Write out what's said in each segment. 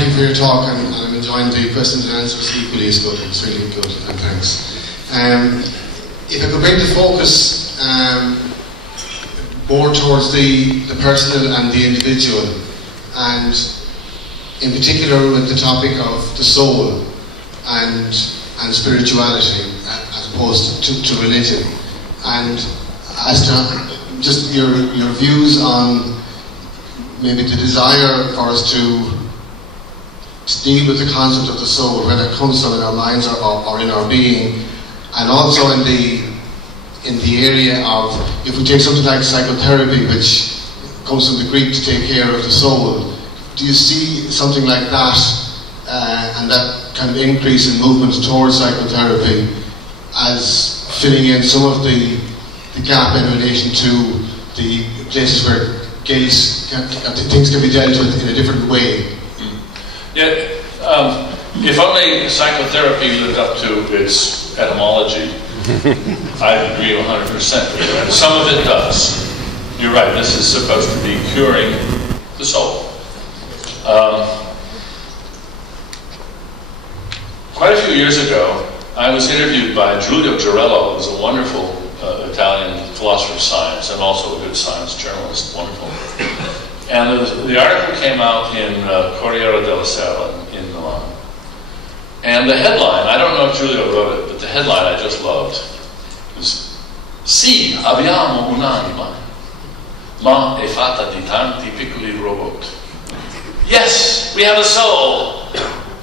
thank you for your talk, and I'm enjoying the questions and answers equally as good. It's really good, and thanks. If I could bring the focus more towards the personal and the individual, and in particular with the topic of the soul and spirituality as opposed to religion, and as to just your views on maybe the desire for us to deal with the concept of the soul, whether it comes from in our minds or in our being, and also in the area of, if we take something like psychotherapy, which comes from the Greek to take care of the soul, do you see something like that and that kind of increase in movement towards psychotherapy as filling in some of the gap in relation to the places where things can be dealt with in a different way? Yeah, if only psychotherapy lived up to its etymology, I'd agree 100%. Some of it does. You're right, this is supposed to be curing the soul. Quite a few years ago, I was interviewed by Giulio Giorello, who's a wonderful Italian philosopher of science and also a good science journalist, wonderful. And the article came out in Corriere della Sera in Milan. And the headline, I don't know if Giulio wrote it, but the headline I just loved was, "Sì, abbiamo un'anima, ma è fatta di tanti piccoli robot." Yes, we have a soul,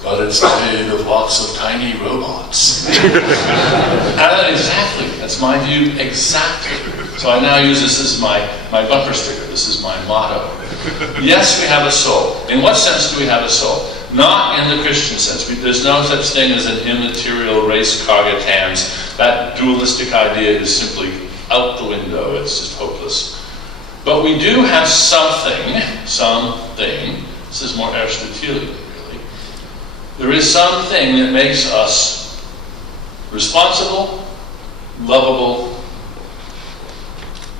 but it's made of lots of tiny robots. And exactly, that's my view exactly. So I now use this as my bumper sticker. This is my motto. Yes, we have a soul. In what sense do we have a soul? Not in the Christian sense. There's no such thing as an immaterial res cogitans. That dualistic idea is simply out the window. It's just hopeless. But we do have something. This is more Aristotelian, really. There is something that makes us responsible, lovable,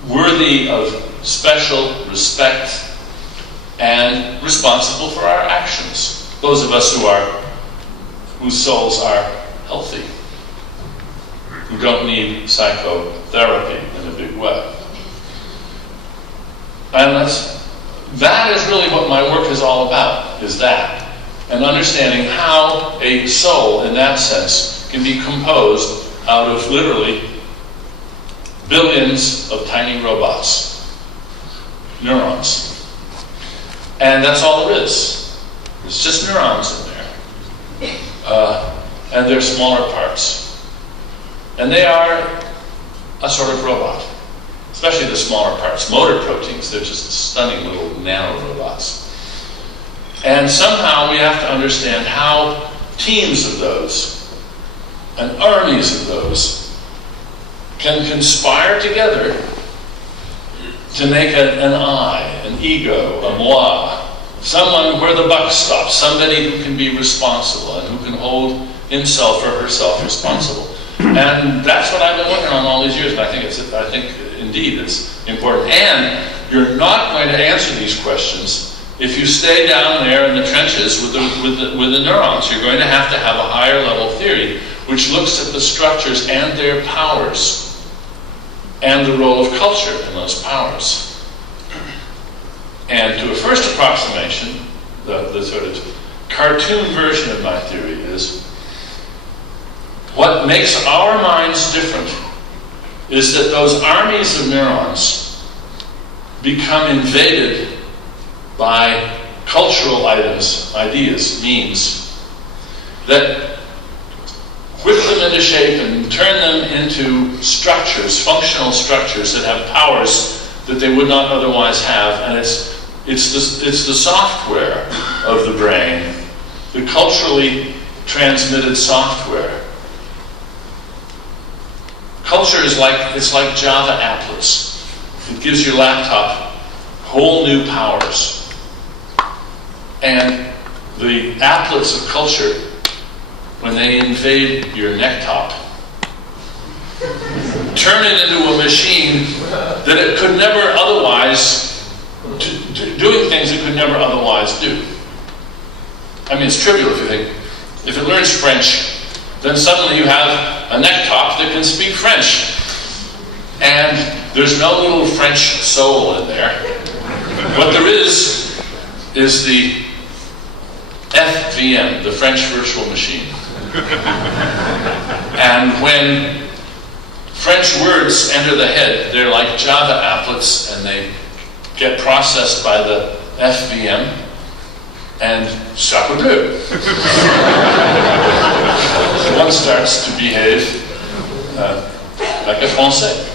worthy of special respect, and responsible for our actions. Those of us whose souls are healthy, who don't need psychotherapy in a big way. And that is really what my work is all about, is that. And understanding how a soul, in that sense, can be composed out of literally billions of tiny robots, neurons. And that's all there is. It's just neurons in there. And they're smaller parts. And they are a sort of robot. Especially the smaller parts. Motor proteins, they're just stunning little nanorobots. And somehow we have to understand how teams of those and armies of those can conspire together to make an I, an ego, a moi, someone where the buck stops, somebody who can be responsible and who can hold himself or herself responsible. And that's what I've been working on all these years, and I think indeed it's important. And you're not going to answer these questions if you stay down there in the trenches with the neurons. You're going to have a higher level theory which looks at the structures and their powers and the role of culture in those powers. And to a first approximation, the sort of cartoon version of my theory is, what makes our minds different is that those armies of neurons become invaded by cultural items, ideas, means, that whip them into shape and turn them into structures, functional structures that have powers that they would not otherwise have. And it's the software of the brain, the culturally transmitted software. Culture is like Java applets. It gives your laptop whole new powers. And the applets of culture, when they invade your neck top, turn it into a machine that it could never otherwise, doing things it could never otherwise do. I mean, it's trivial if you think. If it learns French, then suddenly you have a neck-top that can speak French. And there's no little French soul in there. What there is the FVM, the French virtual machine. And when French words enter the head, they're like Java applets, and they get processed by the FVM, and sacre bleu. One starts to behave like a Français.